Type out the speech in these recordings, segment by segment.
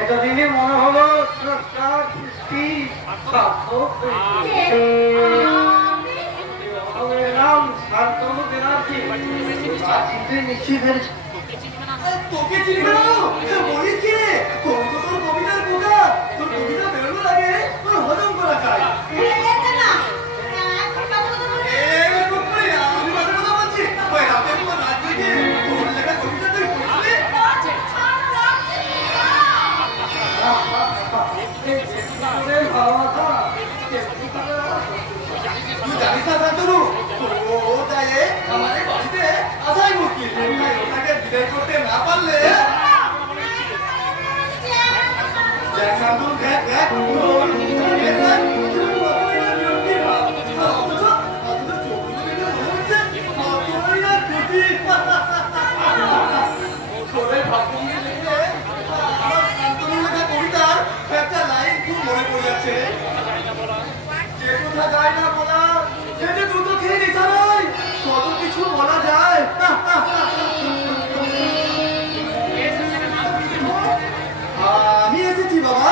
এতদিনে মনে হলো সৃষ্টি নাম শান্তনু ব্যানার্জি নিশ্চিত তোকে চিনবে না বলিস কি রে তোর কবিতার পোকা তোর কবিতা বেরোনো লাগে তোর হজম করা চাই জানিস না শান্তনু ও যায় আমাদের বাড়িতে আসাই মুশকিল ওটাকে বিদায় করতে না পারলে দেখ শান্তনু দেখ কবিতার একটা লাইন খুব মনে পড়ে যাচ্ছে যে কথা যায় না বলা সেটা দ্রুত খেয়ে নিতে হয় কত কিছু বলা যায় আমি এসেছি বাবা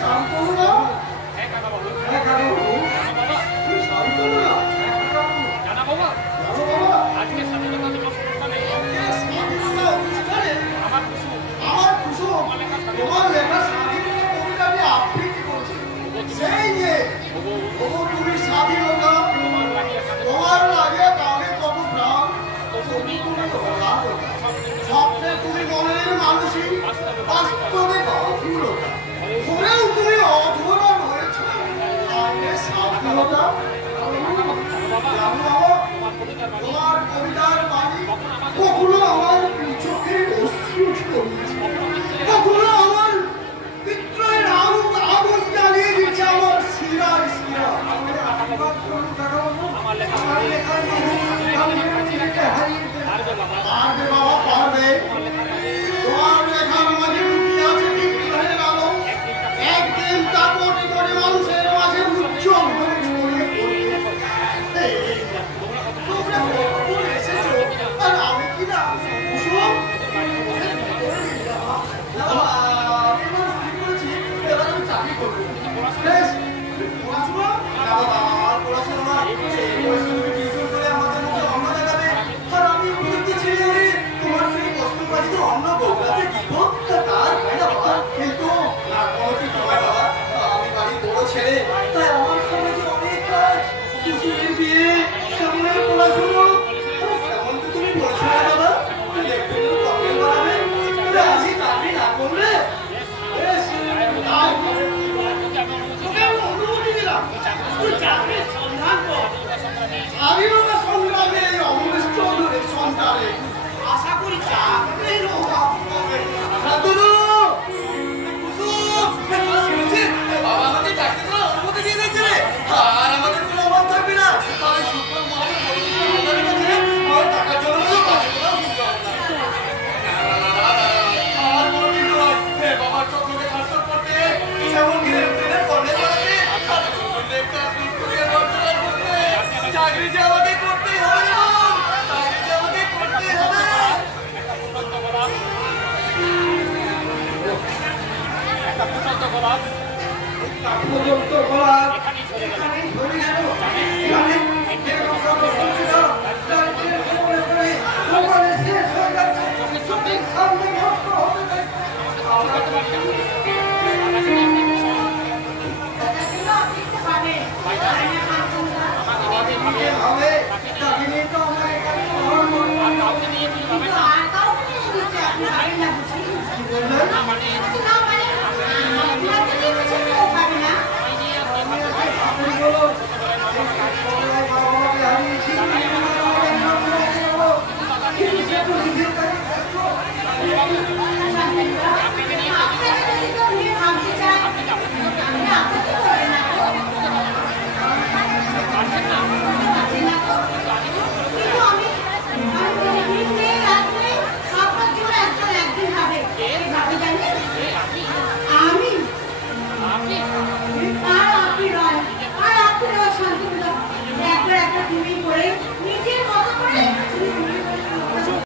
শান্তনু না তোমার লেখা স্বাধীনতা কবিতা আমি আবৃত্তি করছি সেই যে তুমি স্বাধীনতা তোমার লাগে তাহলে কত প্রাণ স্বপ্নে তুমি মনের মানুষই বাস্তবে অধীরতা ঘুরেও তুমি অধরা রয়েছ স্বাধীনতা তোমার কবিতার বাণী কখনো আমার চোখে অশ্রু করেছে কখনো আমার বিদ্রোহের আগুন জ্বালিয়ে দিচ্ছে আমার শিরার শিরা পারবে বাবা পারবে তোমার লেখার মাঝে লুকিয়ে আছে বিদ্রোহের আলো একদিন তা কোটি কোটি মানুষের মাঝে উজ্জ্বল হয়ে ছড়িয়ে পড়বে তোমরা কখন এসেছো আর আমি কি না কুসুম ছেলে তাই আমার সমাজে অনেক কাজ কিছুদিন বিয়ে সামনে পড়াশুনো তেমন তো তুমি বলছো না বাবা আসি চাকরি না করলে অনুমতি দিলাম তুই চাকরির সন্ধান কর স্বাধীনতা সংগ্রামে এই অমরেশ চৌধুরীর সন্তানে আশা করি চাকরির অভাব হবে বাবা আমাকে চাকরি করার অনুমতি দিয়ে দিয়েছে আর আমাদের কোনো অভাব থাকবে না তবে সুন্দর মহাদের কাছে আমার টাকার জন্য আর বলবি নয় বাবার স্বপ্নকে সার্থক করতে সেমন গিরে কর্ণে করাতে চাকরি যে আমাকে করতেই হবে চাকরি যে আমাকে করতেই হবে পর্যন্ত করা